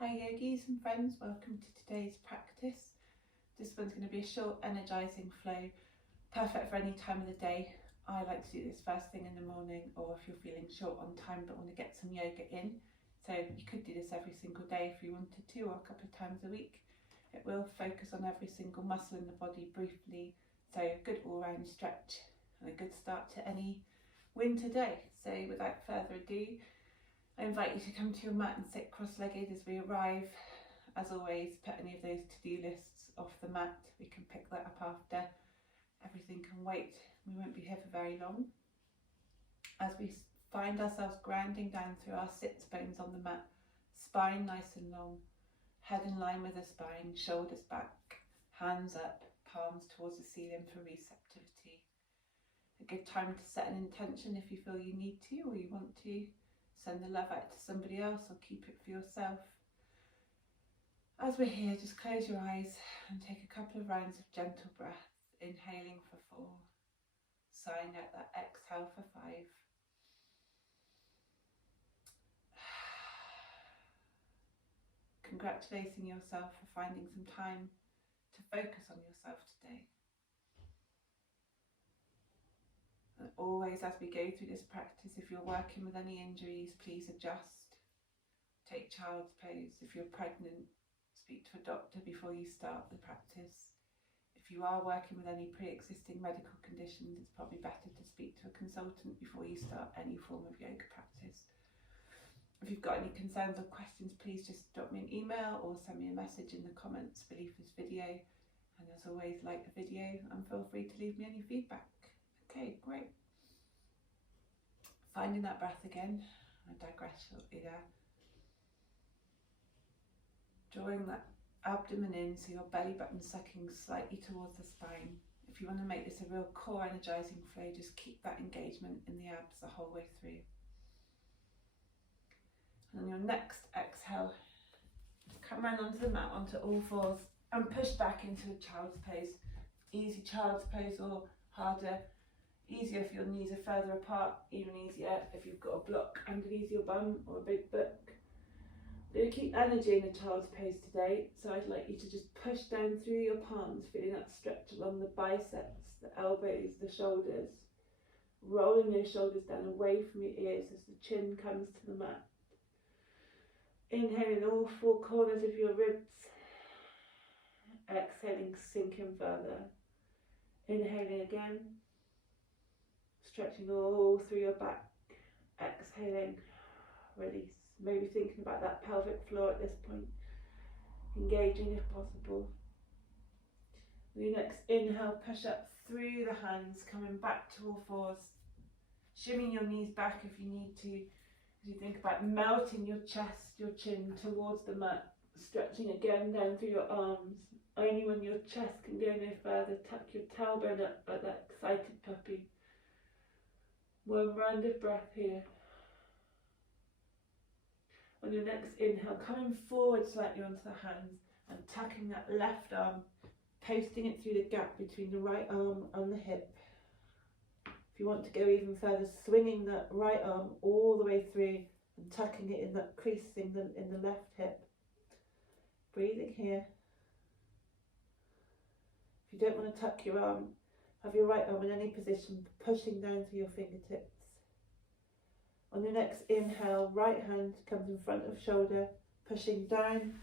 Hi yogis and friends, welcome to today's practice. This one's going to be a short energizing flow, perfect for any time of the day. I like to do this first thing in the morning, or if you're feeling short on time but want to get some yoga in. So you could do this every single day if you wanted to, or a couple of times a week. It will focus on every single muscle in the body briefly, so a good all-round stretch and a good start to any winter day. So without further ado, I invite you to come to your mat and sit cross-legged as we arrive. As always, put any of those to-do lists off the mat. We can pick that up after. Everything can wait. We won't be here for very long. As we find ourselves grounding down through our sits bones on the mat, spine nice and long, head in line with the spine, shoulders back, hands up, palms towards the ceiling for receptivity. A good time to set an intention if you feel you need to or you want to. Send the love out to somebody else or keep it for yourself. As we're here, just close your eyes and take a couple of rounds of gentle breath, inhaling for 4, sighing out that exhale for 5. Congratulating yourself for finding some time to focus on yourself today. And always, as we go through this practice, if you're working with any injuries, please adjust. Take child's pose. If you're pregnant, speak to a doctor before you start the practice. If you are working with any pre-existing medical conditions, it's probably better to speak to a consultant before you start any form of yoga practice. If you've got any concerns or questions, please just drop me an email or send me a message in the comments beneath this video. And as always, like the video and feel free to leave me any feedback. Okay, great. Finding that breath again. I digress shortly there. Drawing that abdomen in so your belly button sucking slightly towards the spine. If you want to make this a real core energizing flow, just keep that engagement in the abs the whole way through. And on your next exhale, just come around onto the mat, onto all 4s, and push back into a child's pose. Easy child's pose or harder. Easier if your knees are further apart, even easier if you've got a block underneath your bum or a big book. We're going to keep energy in the child's pose today, so I'd like you to just push down through your palms, feeling that stretch along the biceps, the elbows, the shoulders, rolling those shoulders down away from your ears as the chin comes to the mat. Inhaling all 4 corners of your ribs, exhaling, sinking further. Inhaling again, stretching all through your back, exhaling, release. Maybe thinking about that pelvic floor at this point, engaging if possible. With your next inhale, push up through the hands, coming back to all 4s, shimmying your knees back if you need to, as you think about melting your chest, your chin towards the mat, stretching again down through your arms. Only when your chest can go no further, tuck your tailbone up like that excited puppy. 1 round of breath here. On your next inhale, coming forward slightly onto the hands and tucking that left arm, posting it through the gap between the right arm and the hip. If you want to go even further, swinging that right arm all the way through and tucking it in that crease in the left hip. Breathing here. If you don't want to tuck your arm, have your right arm in any position, pushing down through your fingertips. On your next inhale, right hand comes in front of shoulder, pushing down,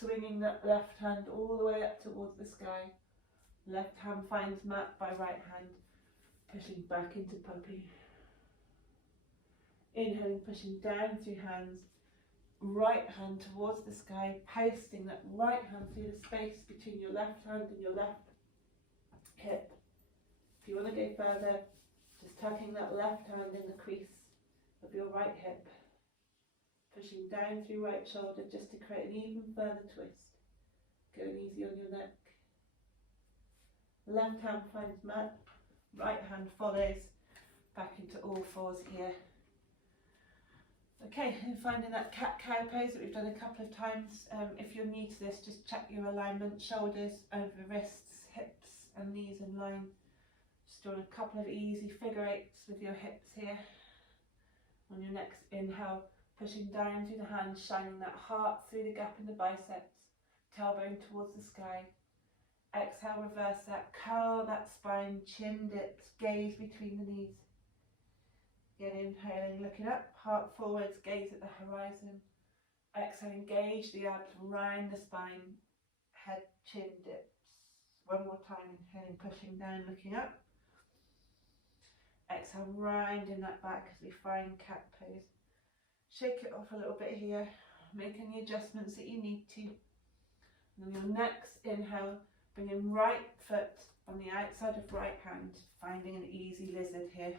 swinging that left hand all the way up towards the sky. Left hand finds mat by right hand, pushing back into puppy. Inhaling, pushing down through hands, right hand towards the sky, posting that right hand through the space between your left hand and your left hip. If you want to go further, just tucking that left hand in the crease of your right hip, pushing down through right shoulder just to create an even further twist. Going easy on your neck. Left hand finds mat, right hand follows, back into all 4s here. Okay, and finding that cat-cow pose that we've done a couple of times. If you're new to this, just check your alignment, shoulders over wrists, hips and knees in line. Just doing a couple of easy figure 8s with your hips here. On your next inhale, Pushing down through the hands, shining that heart through the gap in the biceps, tailbone towards the sky. Exhale, reverse that, curl that spine, chin dips, gaze between the knees. Again, inhaling, looking up, heart forwards, gaze at the horizon. Exhale, engage the abs, round the spine, head, chin dips. One more time, inhaling, pushing down, looking up. Exhale, rounding that back as we find cat pose. Shake it off a little bit here, make any adjustments that you need to. And then your next inhale, bringing right foot on the outside of right hand, finding an easy lizard here.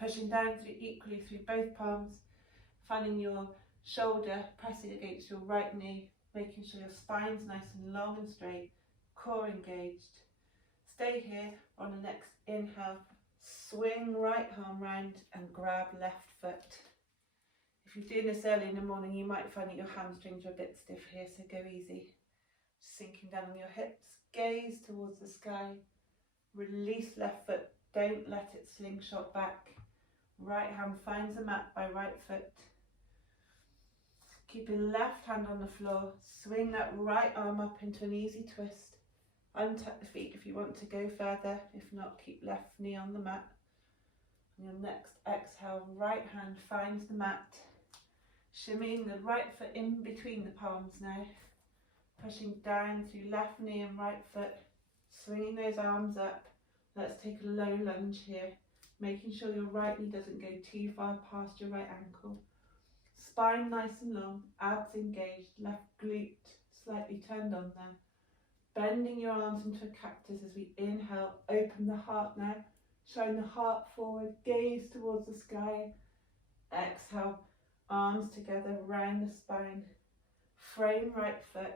Pushing down through equally through both palms, finding your shoulder pressing against your right knee, making sure your spine's nice and long and straight, core engaged. Stay here. On the next inhale, swing right arm round and grab left foot. If you're doing this early in the morning, you might find that your hamstrings are a bit stiff here, so go easy. Sinking down on your hips, gaze towards the sky, release left foot, don't let it slingshot back. Right hand finds the mat by right foot. Keeping left hand on the floor, swing that right arm up into an easy twist. Untuck the feet if you want to go further, if not, keep left knee on the mat. On your next exhale, right hand finds the mat. Shimmying the right foot in between the palms now. Pushing down through left knee and right foot, swinging those arms up. Let's take a low lunge here, making sure your right knee doesn't go too far past your right ankle. Spine nice and long, abs engaged, left glute slightly turned on there. Bending your arms into a cactus as we inhale, open the heart now. Shine the heart forward, gaze towards the sky. Exhale, arms together, round the spine. Frame right foot.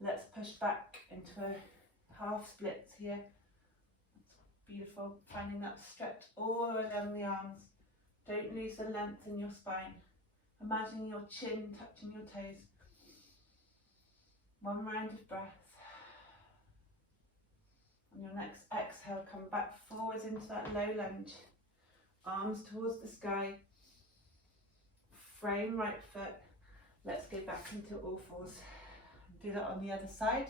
Let's push back into a half splits here. That's beautiful. Finding that stretch all the way down the arms. Don't lose the length in your spine. Imagine your chin touching your toes. One round of breath. On your next exhale, come back forwards into that low lunge. Arms towards the sky. Frame right foot. Let's go back into all fours. Do that on the other side.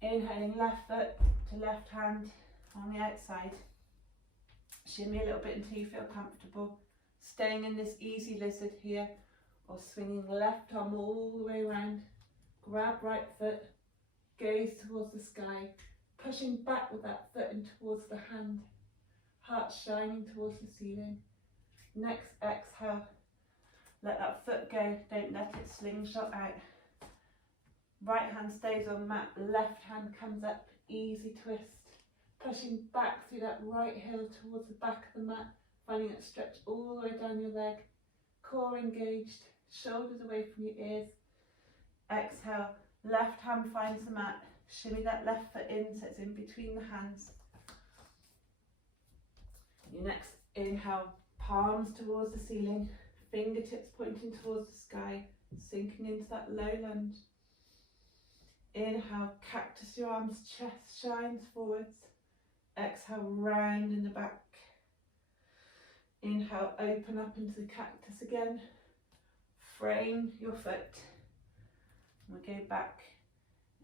Inhaling left foot to left hand on the outside. Shimmy a little bit until you feel comfortable. Staying in this easy lizard here, or swinging left arm all the way around. Grab right foot, gaze towards the sky, pushing back with that foot in towards the hand. Heart shining towards the ceiling. Next exhale, let that foot go, don't let it slingshot out. Right hand stays on mat, left hand comes up, easy twist. Pushing back through that right heel towards the back of the mat, finding it stretch all the way down your leg. Core engaged, shoulders away from your ears. Exhale, left hand finds the mat. Shimmy that left foot in so it's in between the hands. Your next inhale, palms towards the ceiling, fingertips pointing towards the sky, sinking into that low lunge. Inhale, cactus your arms, chest shines forwards. Exhale, round in the back. Inhale, open up into the cactus again. Frame your foot. We'll go back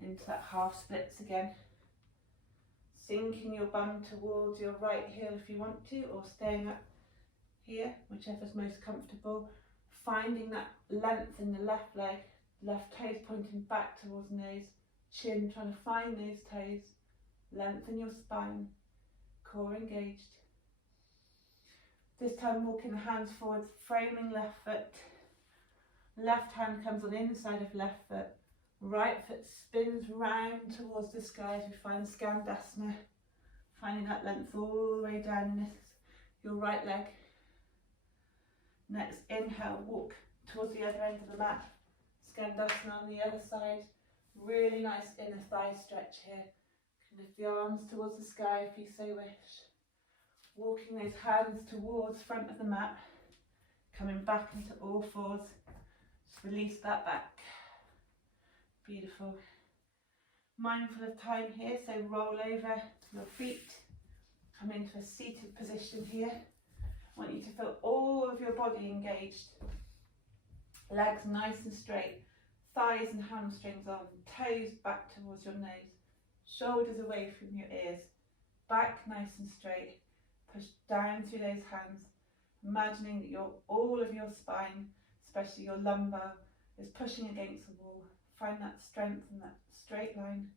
into that half splits again. Sinking your bum towards your right heel if you want to, or staying up here, whichever's most comfortable. Finding that length in the left leg, left toes pointing back towards nose, chin trying to find those toes, lengthen your spine, core engaged. This time walking the hands forwards, framing left foot. Left hand comes on inside of left foot. Right foot spins round towards the sky as we find Skandasana. Finding that length all the way down this, your right leg. Next inhale, walk towards the other end of the mat. Skandasana on the other side. Really nice inner thigh stretch here. Lift the arms towards the sky if you so wish. Walking those hands towards front of the mat. Coming back into all fours. Just release that back. Beautiful. Mindful of time here, so roll over your feet. Come into a seated position here. I want you to feel all of your body engaged. Legs nice and straight, thighs and hamstrings on, toes back towards your nose, shoulders away from your ears, back nice and straight. Push down through those hands, imagining that all of your spine, especially your lumbar, is pushing against the wall. Find that strength and that straight line.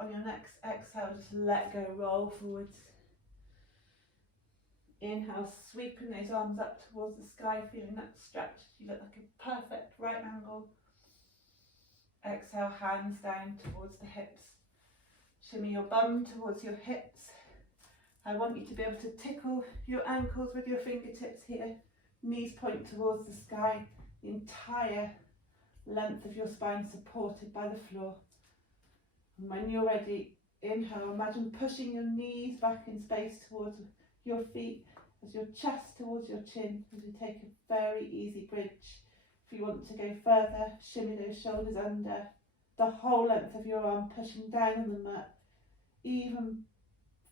On your next exhale, just let go, roll forwards. Inhale, sweeping those arms up towards the sky, feeling that stretch. You look like a perfect right angle. Exhale, hands down towards the hips. Shimmy your bum towards your hips. I want you to be able to tickle your ankles with your fingertips here. Knees point towards the sky. The entire length of your spine supported by the floor. And when you're ready, inhale, imagine pushing your knees back in space towards your feet, as your chest towards your chin, as we take a very easy bridge. If you want to go further, shimmy those shoulders under, the whole length of your arm pushing down on the mat. Even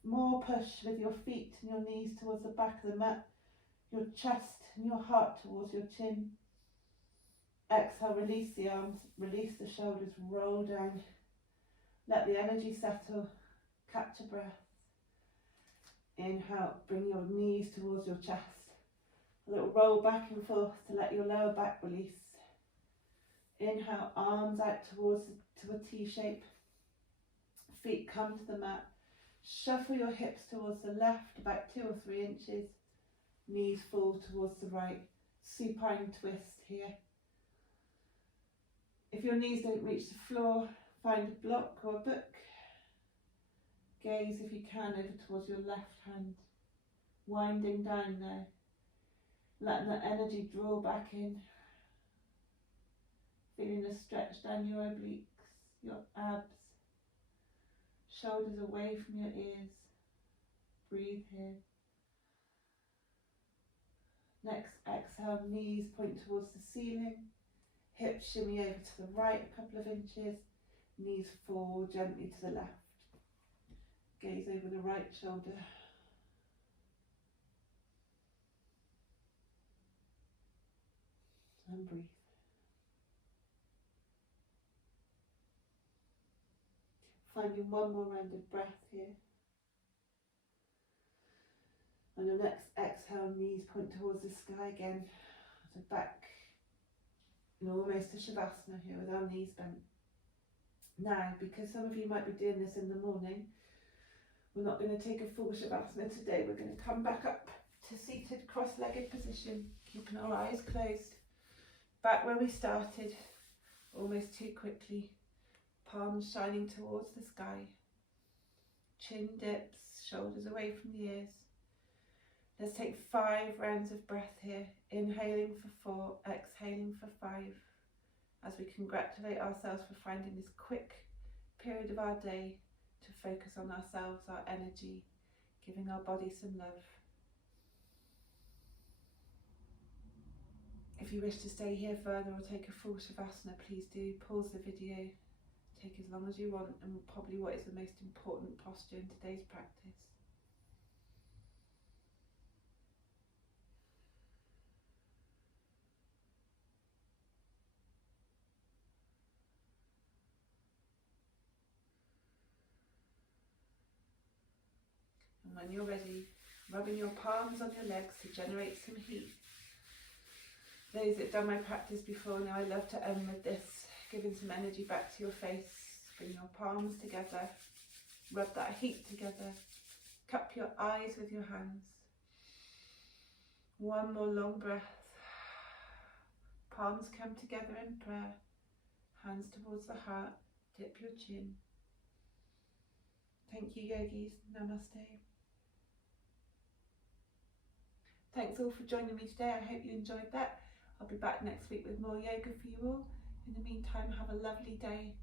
more push with your feet and your knees towards the back of the mat, your chest and your heart towards your chin. Exhale, release the arms, release the shoulders, roll down. Let the energy settle, catch a breath. Inhale, bring your knees towards your chest. A little roll back and forth to let your lower back release. Inhale, arms out to a T shape. Feet come to the mat. Shuffle your hips towards the left, about 2 or 3 inches. Knees fall towards the right. Supine twist here. If your knees don't reach the floor, find a block or a book. Gaze, if you can, over towards your left hand. Winding down there. Letting the energy draw back in. Feeling the stretch down your obliques, your abs. Shoulders away from your ears. Breathe here. Next exhale, knees point towards the ceiling. Hips shimmy over to the right a couple of inches. Knees fall gently to the left. Gaze over the right shoulder. And breathe. Finding one more round of breath here. On your next exhale, knees point towards the sky again. So back in almost a Shavasana here with our knees bent. Now, because some of you might be doing this in the morning, we're not going to take a full Shavasana today. We're going to come back up to seated cross-legged position, keeping our eyes closed. Back where we started, almost too quickly. Palms shining towards the sky. Chin dips, shoulders away from the ears. Let's take 5 rounds of breath here. Inhaling for 4, exhaling for 5. As we congratulate ourselves for finding this quick period of our day to focus on ourselves, our energy, giving our body some love. If you wish to stay here further or take a full Shavasana, please do pause the video. Take as long as you want, and probably what is the most important posture in today's practice. And when you're ready, rubbing your palms on your legs to generate some heat. Those that have done my practice before know I love to end with this, giving some energy back to your face. Bring your palms together, rub that heat together, cup your eyes with your hands. One more long breath. Palms come together in prayer, hands towards the heart, dip your chin. Thank you, yogis. Namaste. Thanks all for joining me today. I hope you enjoyed that. I'll be back next week with more yoga for you all. In the meantime, have a lovely day.